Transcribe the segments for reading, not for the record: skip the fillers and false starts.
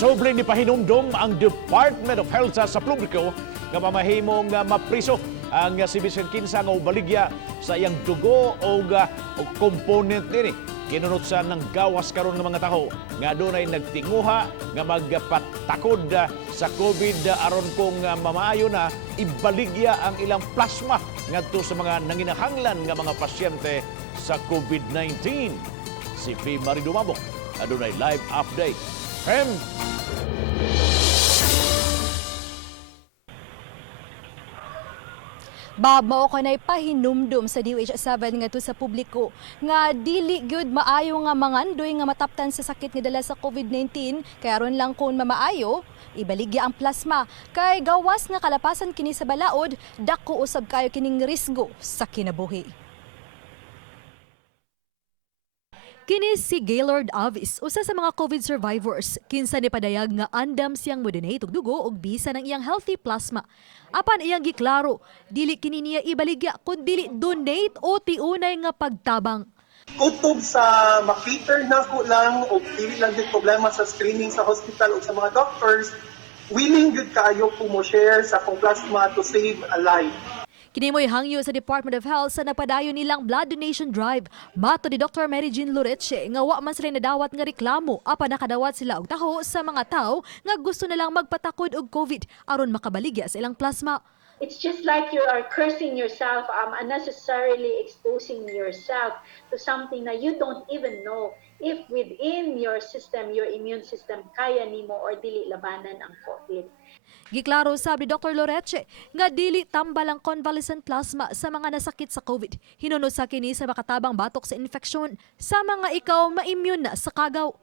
Sobrang ni pahinumdom ang Department of Health sa publiko nga mamahimong mapriso ang si Bisan Kinsa nga ubaligya sa iyang dugo o component nini. Kinunot sa ng gawas karon ng mga taho nga dunay nagtinguha nga magpatakod sa COVID aron kung mamaayo na ibaligya ang ilang plasma ngadto sa mga nanginahanglan nga mga pasyente sa COVID-19. Si P. Marie Dumabok adunay live update. Fem. Bob, mao kanay pahinumdum sa DOH7 ngadto sa publiko nga dili gyud maayo nga mangandoy nga mataptan sa sakit nga dala sa COVID-19 kay aron lang kun mamaayo ibaligya ang plasma kay gawas nga kalapasan kini sa balaod dako usab kayo kining risgo sa kinabuhi. Kini si Gaylord Avis, usa sa mga COVID survivors. Kinsa ni padayag nga andam siyang modonate og dugo og bisa ng iyang healthy plasma. Apan iyang giklaro, dili kini niya ibaligya kun dili donate o tiunay nga pagtabang. Kutob sa makiter na ko lang o dili lang din problema sa screening sa hospital o sa mga doctors, willing good kayo po mo share sa akong plasma to save a life. Kini mo'y hangyo sa Department of Health sa napadayon nilang blood donation drive. Mato ni Dr. Mary Jean Loreche nga wa man sila nadawat nga reklamo apan nakadawat sila og taho sa mga tao nga gusto nilang magpatakod og COVID aron makabaligya sa ilang plasma. It's just like you are cursing yourself, unnecessarily exposing yourself to something that you don't even know if within your system, your immune system, kaya nimo or dili labanan ang COVID. Giklaro sabi Dr. Loreche nga dili tambal ang convalescent plasma sa mga nasakit sa COVID. Hinuno sa kini sa makatabang batok sa infeksyon sa mga ikaw ma-immune na sa kagaw.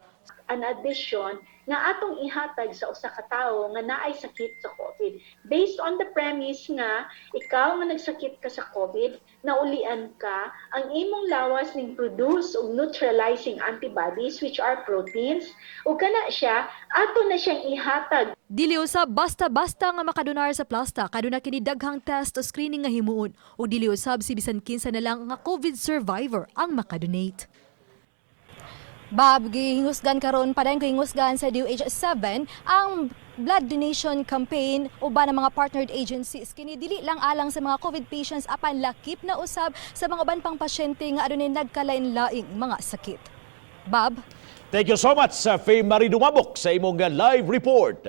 An addition nga atong ihatag sa usa ka tawo nga naay sakit sa COVID based on the premise nga ikaw nga nagsakit ka sa COVID naulian ka ang imong lawas ning produce og neutralizing antibodies which are proteins ug kana siya ato na siyang ihatag. Dili usab basta-basta nga makadonar sa plasta kaduna kini daghang test o screening nga himuon ug dili usab si bisan kinsa na lang nga COVID survivor ang makadonate. Bob, gihingusgan karon padayon ko hingusgan sa DOH7 ang blood donation campaign uban ng mga partnered agencies. Kini dili lang alang sa mga COVID patients apan lakip na usab sa mga uban pang pasyente nga adunay nagkalain-laing mga sakit. Bob? Thank you so much, Faye Marie Dumabok, sa imong live report.